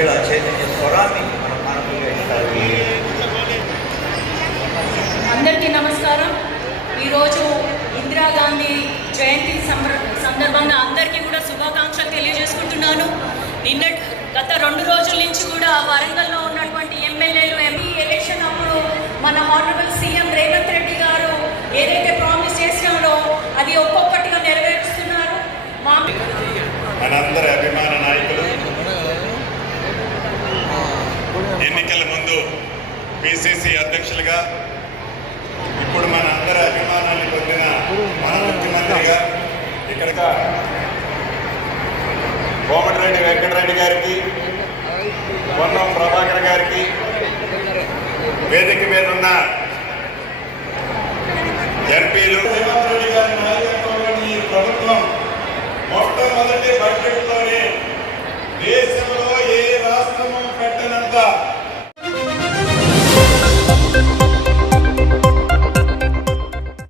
చైతన్య స్వరాన్ని అందరికీ నమస్కారం. ఈరోజు ఇందిరాగాంధీ జయంతి సందర్భంగా అందరికీ కూడా శుభాకాంక్షలు తెలియజేసుకుంటున్నాను. నిన్న గత రెండు రోజుల నుంచి కూడా వరంగల్లో ఉన్నటువంటి ఎమ్మెల్యేలు ఎంపీ ఎలక్షన్ అప్పుడు మన ఆనరబుల్ సీఎం రేవంత్ రెడ్డి గారు ఏదైతే ప్రామిస్ చేసినారో అది ఒక్కొక్క ఎన్నికల ముందు పిసిసి అధ్యక్షులుగా ఇప్పుడు మన అందరి అభిమానాన్ని పొందిన మన ముఖ్యమంత్రిగా ఇక్కడ కోమటిరెడ్డి వెంకటరెడ్డి గారికి పొన్నం ప్రభాకర్ గారికి వేదిక మీద ఉన్న ఎంపీలు. రేవంత్ రెడ్డి గారి నాయకత్వంలోని ప్రభుత్వం మొట్టమొదటి బడ్జెట్లోని